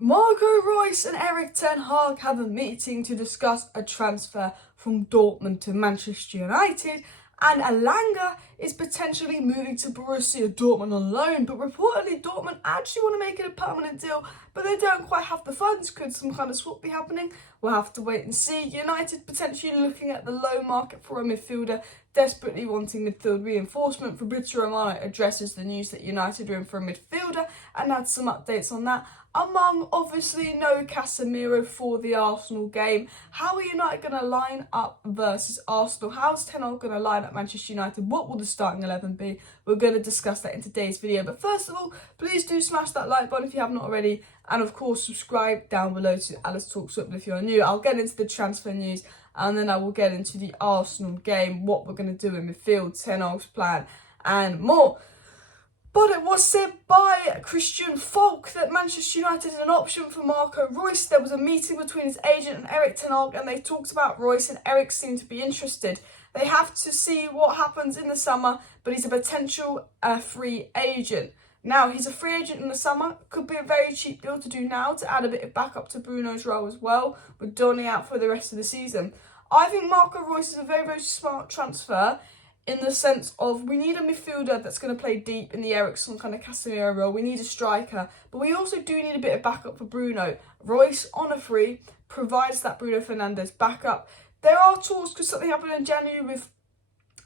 Marco Reus and Erik Ten Hag have a meeting to discuss a transfer from Dortmund to Manchester United, and Elanga is potentially moving to Borussia Dortmund on loan, but reportedly Dortmund actually want to make it a permanent deal, but they don't quite have the funds. Could some kind of swap be happening? We'll have to wait and see. United potentially looking at the loan market for a midfielder, desperately wanting midfield reinforcement. Fabrizio Romano addresses the news that United are in for a midfielder and adds some updates on that. Among obviously no Casemiro for the Arsenal game. How are United going to line up versus Arsenal? How's Ten Hag going to line up Manchester United? What will the starting 11 be? We're going to discuss that in today's video. But first of all, please do smash that like button if you have not already. And of course, subscribe down below to Alice Talks Football if you're new. I'll get into the transfer news and then I will get into the Arsenal game, what we're going to do in midfield, Ten Hag's plan and more. But it was said by Christian Falk that Manchester United is an option for Marco Reus. There was a meeting between his agent and Erik Ten Hag, and they talked about Reus, and Erik seemed to be interested. They have to see what happens in the summer, but he's a potential free agent. Now, he's a free agent in the summer. Could be a very cheap deal to do now to add a bit of backup to Bruno's role as well, with Donny out for the rest of the season. I think Marco Reus is a very, very smart transfer, in the sense of we need a midfielder that's going to play deep in the Eriksson kind of Casemiro role. We need a striker, but we also do need a bit of backup for Bruno. Reus on a free provides that Bruno Fernandes backup. There are talks, because something happened in January with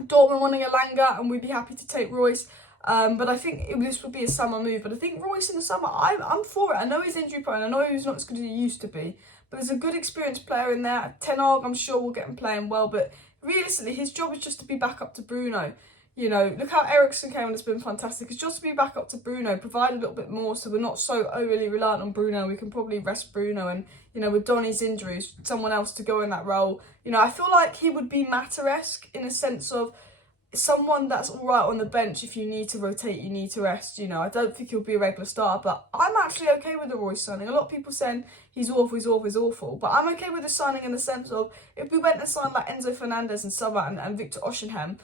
Dortmund wanting Elanga, and we'd be happy to take Reus. But I think this would be a summer move. But I think Reus in the summer, I'm for it. I know he's injury prone. I know he's not as good as he used to be. But there's a good experienced player in there. Ten Hag, I'm sure, will get him playing well. But realistically, his job is just to be back up to Bruno. You know, look how Eriksson came and it's been fantastic. It's just to be back up to Bruno, provide a little bit more so we're not so overly reliant on Bruno. We can probably rest Bruno and, you know, with Donny's injuries, someone else to go in that role. You know, I feel like he would be Matter-esque in a sense of someone that's all right on the bench. If you need to rotate, you need to rest. You know, I don't think he'll be a regular starter, but I'm actually okay with the Reus signing. A lot of people saying he's awful, but I'm okay with the signing in the sense of if we went and signed like Enzo Fernandez and Summer and Victor Osimhen,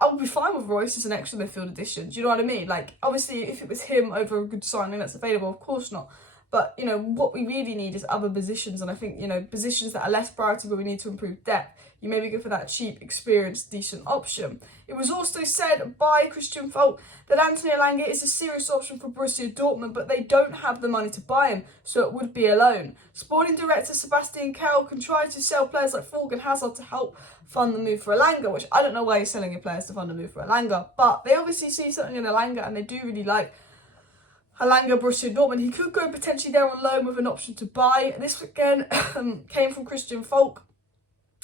I would be fine with Reus as an extra midfield addition. Do you know what I mean? Like, obviously, if it was him over a good signing that's available, of course not. But, you know, what we really need is other positions. And I think, you know, positions that are less priority but we need to improve depth. You may be good for that cheap, experienced, decent option. It was also said by Christian Falk that Anthony Elanga is a serious option for Borussia Dortmund, but they don't have the money to buy him, so it would be a loan. Sporting director Sebastian Carroll can try to sell players like Falk and Hazard to help fund the move for Elanga, which I don't know why he's selling your players to fund the move for Elanga, but they obviously see something in Elanga and they do really like Elanga, Borussia Dortmund. He could go potentially there on loan with an option to buy. This again came from Christian Falk.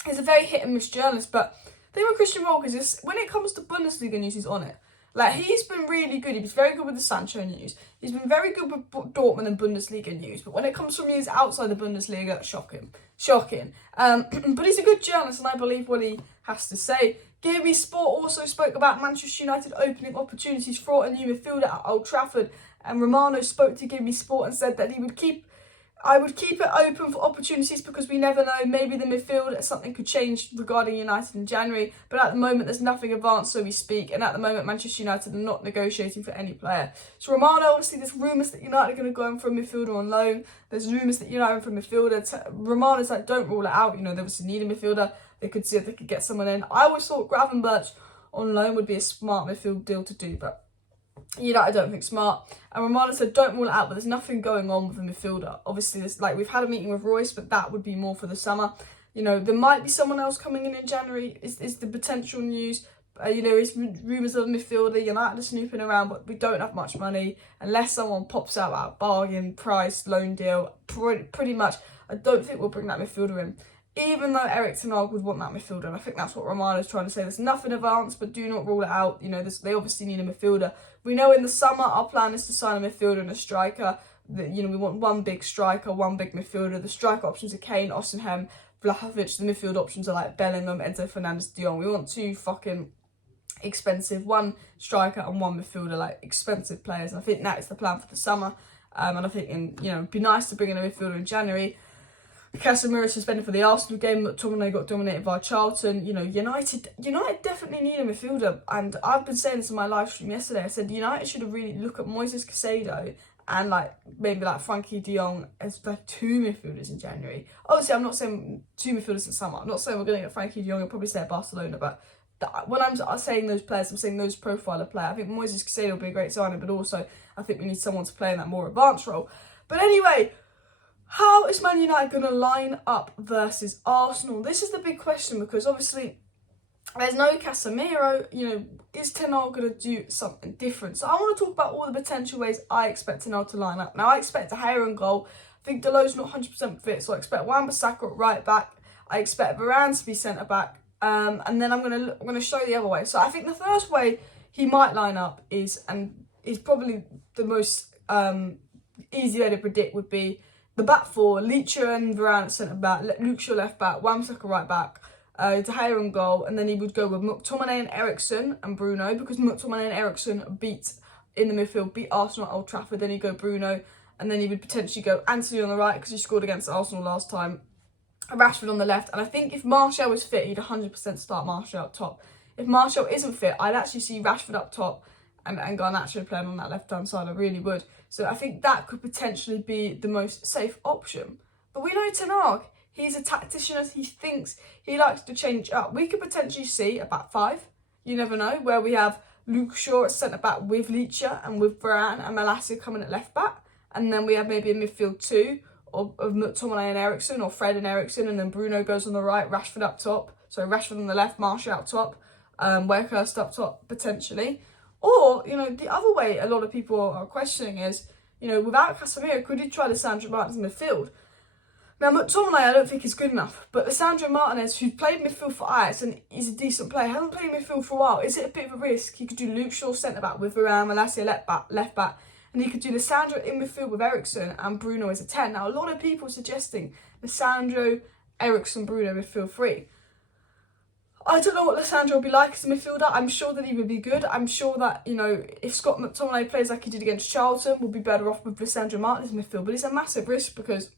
He's a very hit and miss journalist, but the thing with Christian Falk is this: when it comes to Bundesliga news, he's on it. Like, he's been really good. He was very good with the Sancho news. He's been very good with Dortmund and Bundesliga news. But when it comes from news outside the Bundesliga, shocking. But he's a good journalist, and I believe what he has to say. Give Me Sport also spoke about Manchester United opening opportunities for a new midfielder at Old Trafford. And Romano spoke to Give Me Sport and said that I would keep it open for opportunities because we never know. Maybe the midfield, something could change regarding United in January. But at the moment, there's nothing advanced, so we speak. And at the moment, Manchester United are not negotiating for any player. So Romano, obviously, there's rumours that United are going to go in for a midfielder on loan. There's rumours that United are in for a midfielder. Romano's like, don't rule it out. You know, they obviously need a midfielder. They could see if they could get someone in. I always thought Gravenberch on loan would be a smart midfield deal to do, but I don't think smart. And Romano said don't rule it out, but there's nothing going on with the midfielder. Obviously, we've had a meeting with Reus, but that would be more for the summer. You know, there might be someone else coming in January. Is the potential news? It's rumours of a midfielder. United are snooping around, but we don't have much money unless someone pops out at a bargain price loan deal. Pretty much, I don't think we'll bring that midfielder in. Even though Erik Ten Hag would want that midfielder, and I think that's what Romano's trying to say. There's nothing advanced, but do not rule it out. You know, they obviously need a midfielder. We know in the summer our plan is to sign a midfielder and a striker. We want one big striker, one big midfielder. The striker options are Kane, Osimhen, Vlahovic. The midfield options are like Bellingham, Enzo Fernandez, De Jong. We want two fucking expensive, one striker and one midfielder, like expensive players. And I think that is the plan for the summer. And I think, it'd be nice to bring in a midfielder in January. Casemiro suspended for the Arsenal game. McTominay got dominated by Charlton. United definitely need a midfielder. And I've been saying this in my live stream yesterday. I said United should have really looked at Moises Caicedo and like maybe like Frankie de Jong as like 2 midfielders in January. Obviously, I'm not saying 2 midfielders in summer. I'm not saying we're going to get Frankie de Jong. I'll probably say at Barcelona, but when I'm saying those players, I'm saying those profile of player. I think Moises Caicedo will be a great signing, but also I think we need someone to play in that more advanced role. But anyway, how is Man United going to line up versus Arsenal? This is the big question, because obviously there's no Casemiro. You know, is Ten Hag going to do something different? So I want to talk about all the potential ways I expect Ten Hag to line up. Now, I expect De Gea in goal. I think Dalot's not 100% fit, so I expect Wan-Bissaka at right back. I expect Varane to be centre back. And then I'm going to show the other way. So I think the first way he might line up is probably the most easy way to predict, would be the back four: Licha and Varane at centre back, Luke Shaw left back, Wan-Bissaka right back, De Gea in goal, and then he would go with McTominay and Eriksen and Bruno, because McTominay and Eriksen beat Arsenal at Old Trafford. Then he'd go Bruno, and then he would potentially go Anthony on the right, because he scored against Arsenal last time, Rashford on the left. And I think if Martial was fit, he'd 100% start Martial up top. If Martial isn't fit, I'd actually see Rashford up top and Garnacho playing on that left-hand side. I really would. So I think that could potentially be the most safe option. But we know Ten Hag. He's a tactician, as he thinks. He likes to change up. We could potentially see a back five. You never know, where we have Luke Shaw at centre-back with Licha and with Varane and Malacia coming at left-back. And then we have maybe a midfield two of McTominay and Eriksen, or Fred and Eriksen, and then Bruno goes on the right, Rashford up top. So Rashford on the left, Martial up top, Weghorst up top, potentially. Or, you know, the other way a lot of people are questioning is, you know, without Casemiro, could he try Lisandro Martinez in midfield? Now, McTominay I don't think is good enough, but Lisandro Martinez, who's played midfield for Ajax and is a decent player, hasn't played midfield for a while. Is it a bit of a risk? He could do Luke Shaw centre-back with Varane, Malacia left back, and he could do Lisandro in midfield with Eriksen and Bruno as a 10. Now, a lot of people are suggesting Lisandro, Eriksen, Bruno midfield 3. I don't know what Lisandro will be like as a midfielder. I'm sure that he would be good. I'm sure that, you know, if Scott McTominay plays like he did against Charlton, we'll be better off with Lisandro Martinez midfield. But it's a massive risk, because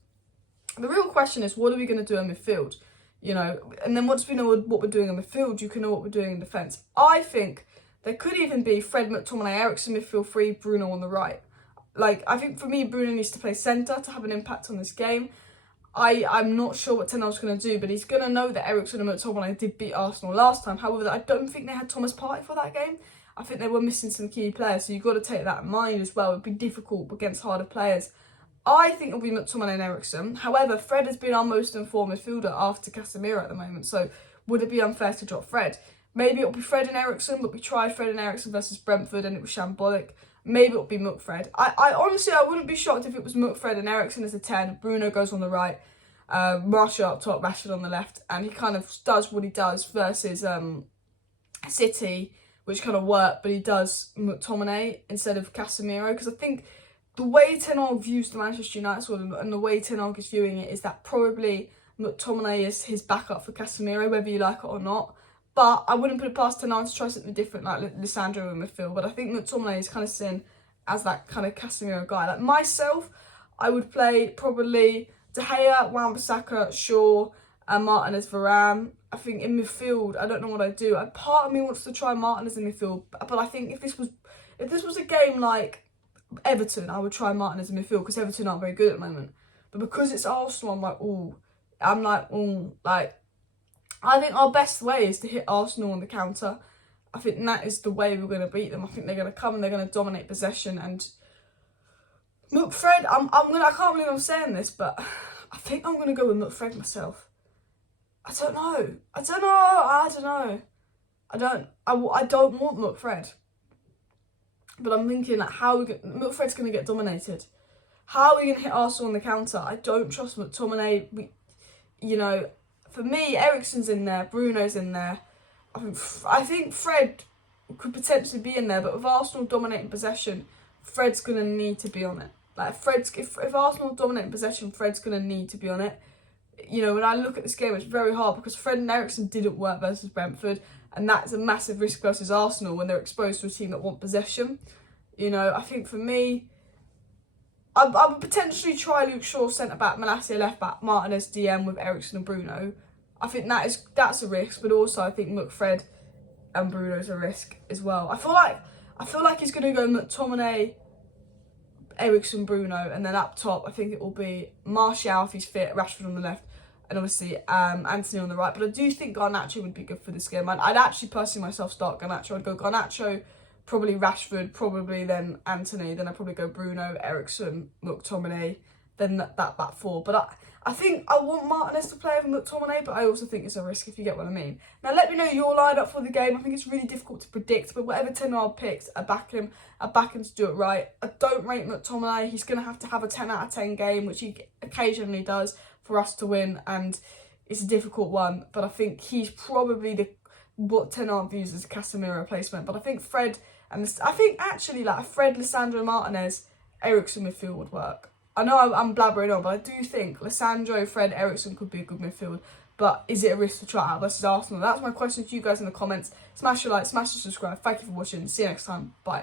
the real question is, what are we going to do in midfield? You know, and then once we know what we're doing in midfield, you can know what we're doing in defence. I think there could even be Fred, McTominay, Eriksen midfield 3, Bruno on the right. Like, I think for me, Bruno needs to play centre to have an impact on this game. I'm not sure what Ten Hag's going to do, but he's going to know that Eriksen and McTominay did beat Arsenal last time. However, I don't think they had Thomas Partey for that game. I think they were missing some key players, so you've got to take that in mind as well. It'd be difficult against harder players. I think it'll be McTominay and Eriksen. However, Fred has been our most informed midfielder after Casemiro at the moment, so would it be unfair to drop Fred? Maybe it'll be Fred and Eriksen, but we tried Fred and Eriksen versus Brentford and it was shambolic. Maybe it'll be McFred. I honestly, I wouldn't be shocked if it was McFred and Eriksen as a 10. Bruno goes on the right, Martial up top, Rashford on the left, and he kind of does what he does versus City, which kind of worked, but he does McTominay instead of Casemiro, because I think the way Ten Hag views the Manchester United squad and the way Ten Hag is viewing it is that probably McTominay is his backup for Casemiro, whether you like it or not. But I wouldn't put it past Ten Hag to try something different, like Lisandro in midfield. But I think McTominay is kind of seen as that kind of Casemiro guy. Like myself, I would play probably De Gea, Wan-Bissaka, Shaw, and Martinez, Varane. I think in midfield, I don't know what I'd do. Part of me wants to try Martinez in midfield, but I think if this was a game like Everton, I would try Martinez in midfield, because Everton aren't very good at the moment. But because it's Arsenal, I think our best way is to hit Arsenal on the counter. I think that is the way we're going to beat them. I think they're going to come and they're going to dominate possession. And McFred, I can't believe I'm saying this, but I think I'm going to go with McFred myself. I don't know. I don't want McFred. But I'm thinking, like, McFred's going to get dominated. How are we going to hit Arsenal on the counter? I don't trust McTominay. For me, Eriksen's in there, Bruno's in there. I think Fred could potentially be in there, but with Arsenal dominating possession, Fred's going to need to be on it. Like, if Arsenal dominating possession, Fred's going to need to be on it. You know, when I look at this game, it's very hard, because Fred and Eriksen didn't work versus Brentford, and that's a massive risk versus Arsenal when they're exposed to a team that want possession. You know, I think for me, I would potentially try Luke Shaw centre-back, Malacia left-back, Martinez DM with Eriksen and Bruno. I think that's a risk, but also I think McFred and Bruno's a risk as well. I feel like he's going to go McTominay, Eriksen, Bruno, and then up top I think it will be Martial if he's fit, Rashford on the left, and obviously Anthony on the right. But I do think Garnacho would be good for this game. I'd actually personally myself start Garnacho. I'd go Garnacho, probably Rashford, probably then Anthony, then I'd probably go Bruno, Eriksen, McTominay, then that back four. But I think I want Martinez to play over McTominay, but I also think it's a risk, if you get what I mean. Now let me know your lineup for the game. I think it's really difficult to predict, but whatever Ten Hag picks, I back him to do it right. I don't rate McTominay. He's going to have a 10 out of 10 game, which he occasionally does, for us to win, and it's a difficult one. But I think he's probably what Ten Hag views as a Casemiro replacement. But I think Fred actually like a Fred, Lisandro Martinez, Eriksen midfield would work. I know I'm blabbering on, but I do think Lisandro, Fred, Eriksen could be a good midfield. But is it a risk to try out versus Arsenal? That's my question to you guys in the comments. Smash your like, smash the subscribe. Thank you for watching. See you next time. Bye.